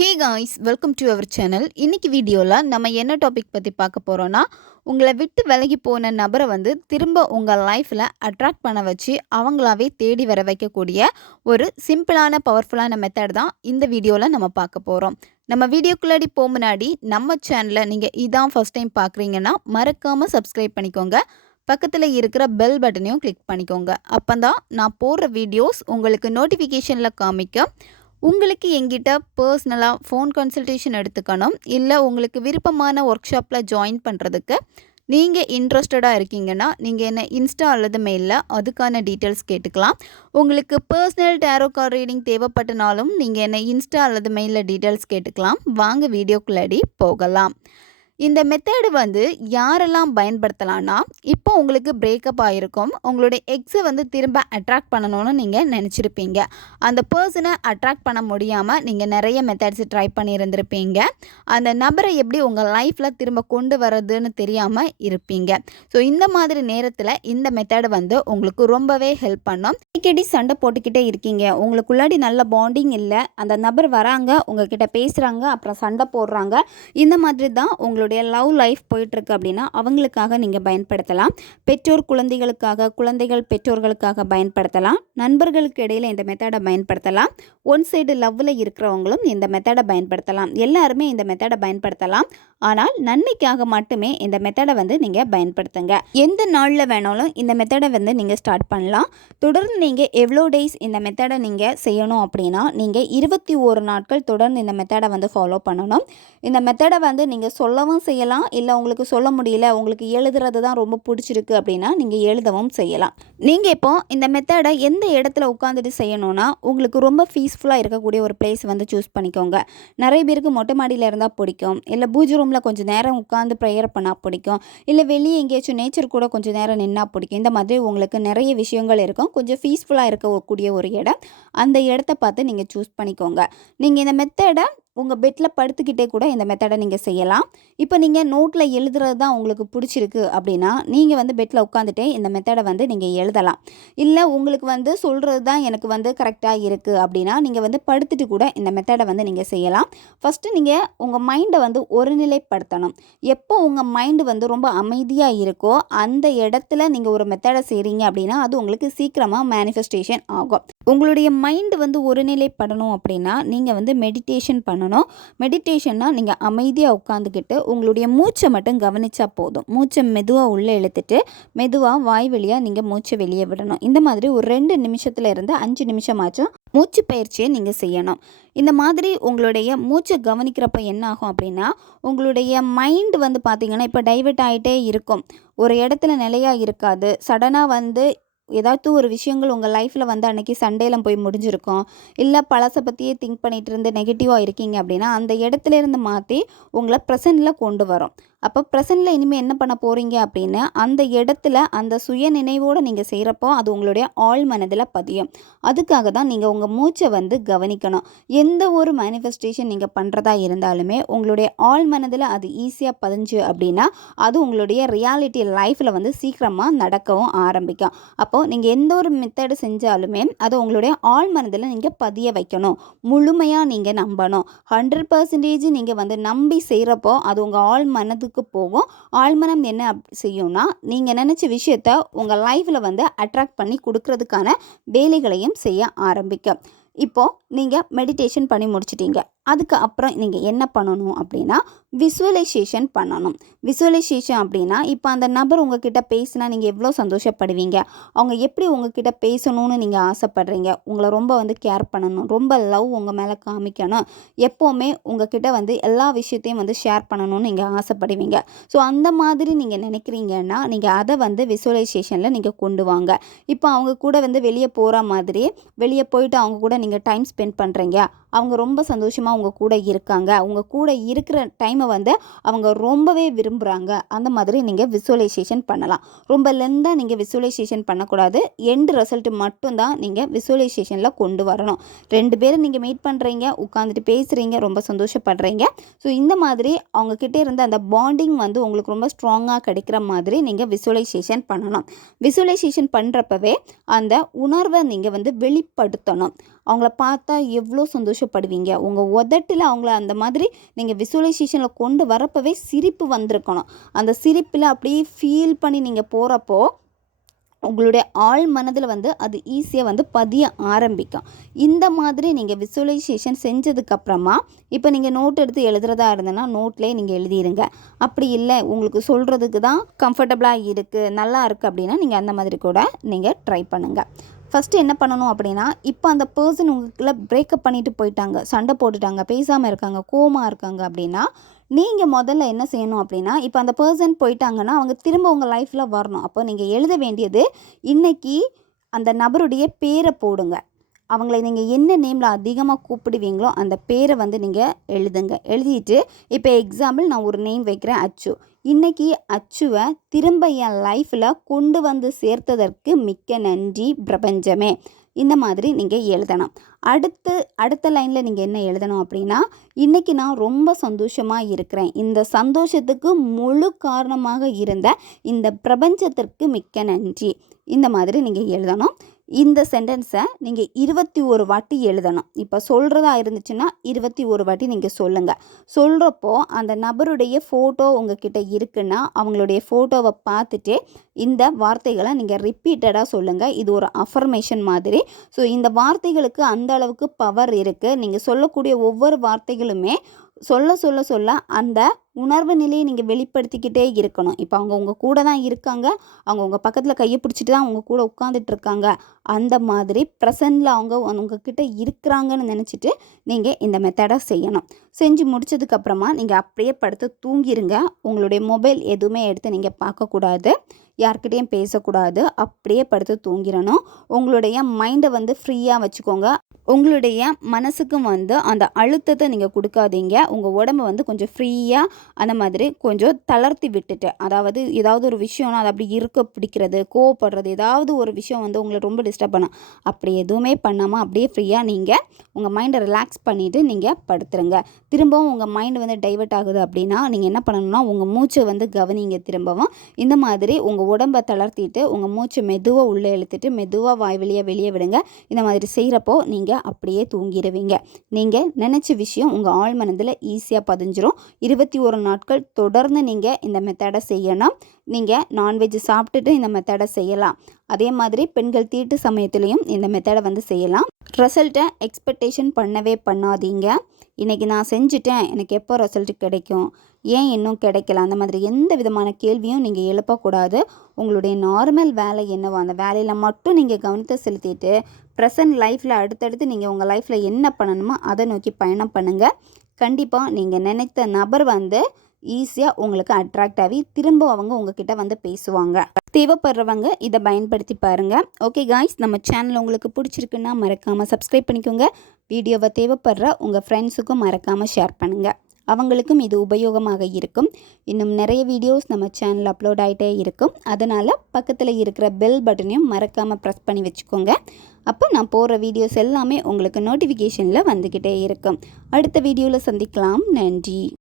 Hey guys, welcome to our channel. இன்னைக்கு வீடியோவில் நம்ம என்ன டாபிக் பற்றி பார்க்க போகிறோன்னா, உங்களை விட்டு விலகி போன நபரை திரும்ப உங்கள் லைஃப்பில் அட்ராக்ட் பண்ண வச்சு அவங்களாவே தேடி வர வைக்கக்கூடிய ஒரு சிம்பிளான பவர்ஃபுல்லான மெத்தட் தான் இந்த வீடியோவில் நம்ம பார்க்க போகிறோம். நம்ம வீடியோக்குள்ளாடி போக முன்னாடி நம்ம சேனலை நீங்கள் இதான் ஃபஸ்ட் டைம் பார்க்குறீங்கன்னா மறக்காமல் சப்ஸ்கிரைப் பண்ணிக்கோங்க. பக்கத்தில் இருக்கிற பெல் பட்டனையும் கிளிக் பண்ணிக்கோங்க. அப்போ தான் நான் போடுற வீடியோஸ் உங்களுக்கு நோட்டிஃபிகேஷனில் காமிக்க. உங்களுக்கு எங்கிட்ட பர்சனலாக ஃபோன் கன்சல்டேஷன் எடுத்துக்கணும், இல்லை உங்களுக்கு விருப்பமான ஒர்க் ஷாப்பில் ஜாயின் பண்ணுறதுக்கு நீங்கள் இன்ட்ரெஸ்டடாக இருக்கீங்கன்னா நீங்கள் என்ன இன்ஸ்டா அல்லது மெயிலில் அதுக்கான டீட்டெயில்ஸ் கேட்டுக்கலாம். உங்களுக்கு பர்சனல் டேரோ கார்டு ரீடிங் தேவைப்பட்டனாலும் நீங்கள் என்ன இன்ஸ்டா அல்லது மெயிலில் டீட்டெயில்ஸ் கேட்டுக்கலாம். வாங்க வீடியோக்குள்ளாடி போகலாம். இந்த மெத்தடு யாரெல்லாம் பயன்படுத்தலான்னா, இப்போ உங்களுக்கு பிரேக்கப் ஆகிருக்கும், உங்களுடைய எக்ஸை திரும்ப அட்ராக்ட் பண்ணணும்னு நீங்கள் நினச்சிருப்பீங்க. அந்த பர்சனை அட்ராக்ட் பண்ண முடியாமல் நீங்கள் நிறைய மெத்தட்ஸ் ட்ரை பண்ணியிருந்திருப்பீங்க. அந்த நபரை எப்படி உங்கள் லைஃப்பில் திரும்ப கொண்டு வர்றதுன்னு தெரியாமல் இருப்பீங்க. ஸோ இந்த மாதிரி நேரத்தில் இந்த மெத்தடு உங்களுக்கு ரொம்பவே ஹெல்ப் பண்ணும். அடிக்கடி சண்டை போட்டுக்கிட்டே இருக்கீங்க, உங்களுக்குள்ளாடி நல்ல பாண்டிங் இல்லை, அந்த நபர் வராங்க, உங்ககிட்ட பேசுகிறாங்க, அப்புறம் சண்டை போடுறாங்க, இந்த மாதிரி தான் உங்களுடைய லவ் லைஃப் போயிட்டுருக்கு அப்படின்னா அவங்களுக்காக நீங்கள் பயன்படுத்தலாம். பெற்றோர் குழந்தைகளுக்காக, குழந்தைகள் பெற்றோர்களுக்காக பயன்படுத்தலாம். நண்பர்களுக்கு இடையில் இந்த மெத்தடை பயன்படுத்தலாம். ஒன் சைடு லவ்வில் இருக்கிறவங்களும் இந்த மெத்தடை பயன்படுத்தலாம். எல்லாருமே இந்த மெத்தடை பயன்படுத்தலாம். ஆனால் நன்மைக்காக மட்டுமே இந்த மெத்தடை நீங்கள் பயன்படுத்துங்க. எந்த நாளில் வேணாலும் இந்த மெத்தடை நீங்கள் ஸ்டார்ட் பண்ணலாம். தொடர்ந்து நீங்கள் எவ்வளோ டேஸ் இந்த மெத்தடை நீங்கள் செய்யணும் அப்படின்னா, நீங்கள் 21 நாட்கள் தொடர்ந்து இந்த மெத்தடை ஃபாலோ பண்ணணும். இந்த மெத்தடை நீங்கள் சொல்லவும் செய்யலாம், இல்லை உங்களுக்கு சொல்ல முடியல, உங்களுக்கு எழுதுறது தான் ரொம்ப பிடிச்சிருக்கு அப்படின்னா நீங்கள் எழுதவும் செய்யலாம். நீங்கள் இப்போ இந்த மெத்தடை எந்த இடத்துல உட்காந்துட்டு செய்யணும்னா, உங்களுக்கு ரொம்ப பீஸ்ஃபுல்லாக இருக்கக்கூடிய ஒரு பிளேஸ் சூஸ் பண்ணிக்கோங்க. நிறைய பேருக்கு மொட்டை மாடியில் இருந்தால் பிடிக்கும், இல்லை பூஜை ரூமில் கொஞ்சம் நேரம் உட்காந்து ப்ரேயர் பண்ணால் பிடிக்கும், இல்லை வெளியே எங்கேயாச்சும் நேச்சர் கூட கொஞ்சம் நேரம் நின்னா பிடிக்கும். இந்த மாதிரி உங்களுக்கு நிறைய விஷயங்கள் இருக்கும். கொஞ்சம் பீஸ்ஃபுல்லாக இருக்கக்கூடிய ஒரு இடம், அந்த இடத்த பார்த்து நீங்கள் சூஸ் பண்ணிக்கோங்க. நீங்கள் இந்த மெத்தடை உங்கள் பெட்டில் படுத்துக்கிட்டே கூட இந்த மெத்தடை நீங்கள் செய்யலாம். இப்போ நீங்கள் நோட்டில் எழுதுறது தான் உங்களுக்கு பிடிச்சிருக்கு அப்படின்னா நீங்கள் பெட்டில் உட்காந்துட்டே இந்த மெத்தடை நீங்கள் எழுதலாம். இல்லை உங்களுக்கு சொல்கிறது தான் எனக்கு கரெக்டாக இருக்குது அப்படின்னா நீங்கள் படுத்துட்டு கூட இந்த மெத்தடை நீங்கள் செய்யலாம். ஃபஸ்ட்டு நீங்கள் உங்கள் மைண்டை ஒருநிலைப்படுத்தணும். எப்போ உங்கள் மைண்டு ரொம்ப அமைதியாக இருக்கோ அந்த இடத்துல நீங்கள் ஒரு மெத்தடை செய்கிறீங்க அப்படின்னா அது உங்களுக்கு சீக்கிரமாக மேனிஃபெஸ்டேஷன் ஆகும். உங்களுடைய மைண்டு ஒருநிலைப்படணும் அப்படின்னா நீங்கள் மெடிடேஷன் பண்ணணும். மெடிடேஷன்னா நீங்கள் அமைதியாக உட்காந்துக்கிட்டு உங்களுடைய மூச்சை மட்டும் கவனித்தா போதும். மூச்சை மெதுவாக உள்ளே இழுத்துட்டு மெதுவாக வாய் வழியாக நீங்கள் மூச்சை வெளியே விடணும். இந்த மாதிரி ஒரு 2 நிமிஷத்துல இருந்து 5 நிமிஷமாச்சும் மூச்சு பயிற்சியை நீங்கள் செய்யணும். இந்த மாதிரி உங்களுடைய மூச்சை கவனிக்கிறப்ப என்ன ஆகும் அப்படின்னா, உங்களுடைய மைண்டு பார்த்திங்கன்னா இப்போ டைவர்ட் ஆகிட்டே இருக்கும், ஒரு இடத்துல நிலையாக இருக்காது. சடனாக ஏதாச்சும் ஒரு விஷயங்கள் உங்கள் லைஃப்பில் அன்றைக்கி சண்டேலாம் போய் முடிஞ்சிருக்கும், இல்லை பழசை பற்றியே திங்க் பண்ணிகிட்டு இருந்து நெகட்டிவாக இருக்கீங்க அப்படின்னா அந்த இடத்துல இருந்து மாற்றி உங்களை ப்ரெசண்டில் கொண்டு வரும். அப்போ ப்ரெசண்டில் இனிமேல் என்ன பண்ண போகிறீங்க அப்படின்னு அந்த இடத்துல அந்த சுய நினைவோடு நீங்கள் செய்கிறப்போ அது உங்களுடைய ஆழ் மனதில் பதியும். அதுக்காக தான் நீங்கள் உங்கள் மூச்சை கவனிக்கணும். எந்த ஒரு மேனிஃபெஸ்டேஷன் நீங்கள் பண்ணுறதா இருந்தாலுமே உங்களுடைய ஆழ் மனதில் அது ஈஸியாக பதிஞ்சு அப்படின்னா அது உங்களுடைய ரியாலிட்டி லைஃப்பில் சீக்கிரமாக நடக்கவும் ஆரம்பிக்கும். அப்போது நீங்கள் எந்த ஒரு மெத்தடு செஞ்சாலுமே அதை உங்களுடைய ஆழ் மனதில் நீங்கள் பதிய வைக்கணும். முழுமையாக நீங்கள் நம்பணும். 100% நீங்கள் நம்பி செய்கிறப்போ அது உங்கள் ஆழ் மனதுக்கு போகும். ஆழ்மனம் என்ன செய்யும்னா, நீங்கள் நினச்ச விஷயத்த உங்கள் லைஃப்பில் அட்ராக்ட் பண்ணி கொடுக்கறதுக்கான வேலைகளையும் செய்ய ஆரம்பிக்கும். இப்போது நீங்கள் மெடிடேஷன் பண்ணி முடிச்சிட்டீங்க, அதுக்கு அப்புறம் நீங்கள் என்ன பண்ணணும் அப்படின்னா விசுவலைசேஷன் பண்ணணும். விசுவலைசேஷன் அப்படின்னா இப்போ அந்த நபர் உங்ககிட்ட பேசினா நீங்கள் எவ்வளோ சந்தோஷப்படுவீங்க, அவங்க எப்படி உங்ககிட்ட பேசணும்னு நீங்கள் ஆசைப்படுறீங்க, உங்களை ரொம்ப கேர் பண்ணணும், ரொம்ப லவ் உங்கள் மேலே காமிக்கணும், எப்போவுமே உங்ககிட்ட எல்லா விஷயத்தையும் ஷேர் பண்ணணும்னு நீங்கள் ஆசைப்படுவீங்க. ஸோ அந்த மாதிரி நீங்கள் நினைக்கிறீங்கன்னா நீங்கள் அதை விசுவலைசேஷனில் நீங்கள் கொண்டு வாங்க. இப்போ அவங்க கூட வெளியே போகிற மாதிரி வெளியே போயிட்டு அவங்க கூட நீங்கள் டைம் ஸ்பெண்ட் பண்ணுறீங்க, அவங்க ரொம்ப சந்தோஷமாக உங்கள் கூட இருக்காங்க, உங்கள் கூட இருக்கிற டைமை அவங்க ரொம்பவே விரும்புகிறாங்க, அந்த மாதிரி நீங்கள் விசுவலைசேஷன் பண்ணலாம். ரொம்ப லெந்தாக நீங்கள் விசுவலைசேஷன் பண்ணக்கூடாது. எண்ட் ரிசல்ட் மட்டும்தான் நீங்கள் விசுவலைசேஷனில் கொண்டு வரணும். 2 பேரை நீங்கள் மீட் பண்ணுறீங்க, உட்காந்துட்டு பேசுகிறீங்க, ரொம்ப சந்தோஷப்படுறீங்க. ஸோ இந்த மாதிரி அவங்கக்கிட்ட இருந்த அந்த பாண்டிங் உங்களுக்கு ரொம்ப ஸ்ட்ராங்காக கிடைக்கிற மாதிரி நீங்கள் விசுவலைசேஷன் பண்ணணும். விசுவலைசேஷன் பண்ணுறப்பவே அந்த உணர்வை நீங்கள் வெளிப்படுத்தணும். அவங்கள பார்த்தா எவ்வளோ சந்தோஷம் சந்தோஷப்படுவீங்க. உங்கள் உதட்டில் அவங்கள அந்த மாதிரி நீங்கள் விசுவலைசேஷனில் கொண்டு வரப்பவே சிரிப்பு வந்திருக்கணும். அந்த சிரிப்பில் அப்படியே ஃபீல் பண்ணி நீங்கள் போகிறப்போ உங்களுடைய ஆழ் மனதில் வந்து அது ஈஸியாக வந்து பதிய ஆரம்பிக்கும். இந்த மாதிரி நீங்கள் விசுவலைசேஷன் செஞ்சதுக்கப்புறமா இப்போ நீங்கள் நோட் எடுத்து எழுதுறதா இருந்ததுன்னா நோட்லேயே நீங்கள் எழுதிடுங்க. அப்படி இல்லை உங்களுக்கு சொல்கிறதுக்கு தான் கம்ஃபர்டபுளாக இருக்குது, நல்லா இருக்குது அப்படின்னா நீங்கள் அந்த மாதிரி கூட நீங்கள் ட்ரை பண்ணுங்கள். ஃபஸ்ட்டு என்ன பண்ணணும் அப்படின்னா, இப்போ அந்த பர்சன் உங்களுக்குள்ள பிரேக்கப் பண்ணிட்டு போயிட்டாங்க, சண்டை போட்டுட்டாங்க, பேசாமல் இருக்காங்க, கோவமாக இருக்காங்க அப்படின்னா நீங்கள் முதல்ல என்ன செய்யணும் அப்படின்னா, இப்போ அந்த பர்சன் போயிட்டாங்கன்னா அவங்க திரும்ப உங்கள் லைஃப்பில் வரணும். அப்போ நீங்கள் எழுத வேண்டியது, இன்றைக்கி அந்த நபருடைய பேரை போடுங்க. அவங்கள நீங்கள் என்ன நேமில் அதிகமாக கூப்பிடுவீங்களோ அந்த பேரை வந்து நீங்கள் எழுதுங்க. எழுதிட்டு இப்போ எக்ஸாம்பிள் நான் ஒரு நேம் வைக்கிறேன், அச்சு. இன்றைக்கி அச்சுவை திரும்ப என் லைஃப்பில் கொண்டு வந்து சேர்த்ததற்கு மிக்க நன்றி பிரபஞ்சமே. இந்த மாதிரி நீங்கள் எழுதணும். அடுத்த லைனில் நீங்கள் என்ன எழுதணும் அப்படின்னா, இன்றைக்கி நான் ரொம்ப சந்தோஷமாக இருக்கிறேன். இந்த சந்தோஷத்துக்கு முழு காரணமாக இருந்த இந்த பிரபஞ்சத்திற்கு மிக்க நன்றி. இந்த மாதிரி நீங்கள் எழுதணும். இந்த சென்டென்ஸை நீங்கள் 21 வாட்டி எழுதணும். இப்போ சொல்கிறதா இருந்துச்சுன்னா 21 வாட்டி நீங்கள் சொல்லுங்கள். சொல்கிறப்போ அந்த நபருடைய ஃபோட்டோ உங்ககிட்ட இருக்குன்னா அவங்களுடைய ஃபோட்டோவை பார்த்துட்டு இந்த வார்த்தைகளை நீங்கள் ரிப்பீட்டடாக சொல்லுங்கள். இது ஒரு அஃபர்மேஷன் மாதிரி. ஸோ இந்த வார்த்தைகளுக்கு அந்த அளவுக்கு பவர் இருக்குது. நீங்கள் சொல்லக்கூடிய ஒவ்வொரு வார்த்தைகளுமே சொல்ல அந்த உணர்வு நிலையை நீங்கள் வெளிப்படுத்திக்கிட்டே இருக்கணும். இப்போ அவங்க உங்கள் கூட தான் இருக்காங்க, அவங்க உங்கள் பக்கத்தில் கையை பிடிச்சிட்டு தான் அவங்க கூட உட்காந்துட்டு இருக்காங்க. அந்த மாதிரி ப்ரெசண்டில் அவங்க உங்ககிட்ட இருக்கிறாங்கன்னு நினச்சிட்டு நீங்கள் இந்த மெத்தடை செய்யணும். செஞ்சு முடித்ததுக்கப்புறமா நீங்கள் அப்படியே படுத்து தூங்கிடுங்க. உங்களுடைய மொபைல் எதுவுமே எடுத்து நீங்கள் பார்க்கக்கூடாது, யார்கிட்டையும் பேசக்கூடாது. அப்படியே படுத்து தூங்கிடணும். உங்களுடைய மைண்டை வந்து ஃப்ரீயாக வச்சுக்கோங்க. உங்களுடைய மனசுக்கும் வந்து அந்த அழுத்தத்தை நீங்கள் கொடுக்காதீங்க. உங்கள் உடம்பை வந்து கொஞ்சம் ஃப்ரீயாக அந்த மாதிரி கொஞ்சம் தளர்த்தி விட்டுட்டு, அதாவது ஏதாவது ஒரு விஷயம்னா அது அப்படி இருக்க பிடிக்கிறது, கோவப்படுறது, ஏதாவது ஒரு விஷயம் வந்து உங்களை ரொம்ப டிஸ்டர்ப் பண்ணும், அப்படி எதுவுமே பண்ணாமல் அப்படியே ஃப்ரீயாக நீங்கள் உங்கள் மைண்டை ரிலாக்ஸ் பண்ணிவிட்டு நீங்கள் படுத்துருங்க. திரும்பவும் உங்கள் மைண்டு வந்து டைவர்ட் ஆகுது அப்படின்னா நீங்கள் என்ன பண்ணணும்னா உங்கள் மூச்சை வந்து கவனிங்க. திரும்பவும் இந்த மாதிரி உங்கள் உடம்பை தளர்த்திட்டு உங்கள் மூச்சை மெதுவாக உள்ளே இழுத்துட்டு மெதுவாக வாய் வழியாக வெளியே விடுங்க. இந்த மாதிரி செய்கிறப்போ நீங்கள் அப்படியே தூங்கிடுவீங்க. நீங்கள் நினச்ச விஷயம் உங்கள் ஆழ் மனதில் ஈஸியாக பதிஞ்சிரும். 21 நாட்கள் தொடர்ந்து நீங்கள் இந்த மெத்தடை செய்யணும். நீங்கள் நான்வெஜ் சாப்பிட்டுட்டு இந்த மெத்தடை செய்யலாம். அதே மாதிரி பெண்கள் தீட்டு சமயத்துலேயும் இந்த மெத்தடை வந்து செய்யலாம். ரிசல்ட்டை எக்ஸ்பெக்டேஷன் பண்ணவே பண்ணாதீங்க. இன்றைக்கி நான் செஞ்சுட்டேன், எனக்கு எப்போ ரிசல்ட் கிடைக்கும், ஏன் இன்னும் கிடைக்கல, அந்த மாதிரி எந்த விதமான கேள்வியும் நீங்கள் எழுப்பக்கூடாது. உங்களுடைய நார்மல் வேலை என்னவோ அந்த வேலையில் மட்டும் நீங்கள் கவனத்தை செலுத்திட்டு ப்ரெசன்ட் லைஃப்பில் அடுத்தடுத்து நீங்கள் உங்கள் லைஃப்பில் என்ன பண்ணணுமோ அதை நோக்கி பயணம் பண்ணுங்கள். கண்டிப்பாக நீங்கள் நினைத்த நபர் வந்து ஈஸியாக உங்களுக்கு அட்ராக்ட் ஆகி திரும்ப அவங்க உங்ககிட்ட வந்து பேசுவாங்க. தேவைப்படுறவங்க இதை பயன்படுத்தி பாருங்கள். ஓகே காய்ஸ், நம்ம சேனல் உங்களுக்கு பிடிச்சிருக்குன்னா மறக்காமல் சப்ஸ்கிரைப் பண்ணிக்கோங்க. வீடியோவை தேவைப்படுற உங்கள் ஃப்ரெண்ட்ஸுக்கும் மறக்காமல் ஷேர் பண்ணுங்கள். அவங்களுக்கும் இது உபயோகமாக இருக்கும். இன்னும் நிறைய வீடியோஸ் நம்ம சேனலில் அப்லோட் ஆகிட்டே இருக்கும். அதனால் பக்கத்தில் இருக்கிற பெல் பட்டனையும் மறக்காமல் ப்ரெஸ் பண்ணி வச்சுக்கோங்க. அப்போ நான் போடுற வீடியோஸ் எல்லாமே உங்களுக்கு நோட்டிஃபிகேஷனில் வந்துக்கிட்டே இருக்கும். அடுத்த வீடியோவில் சந்திக்கலாம். நன்றி.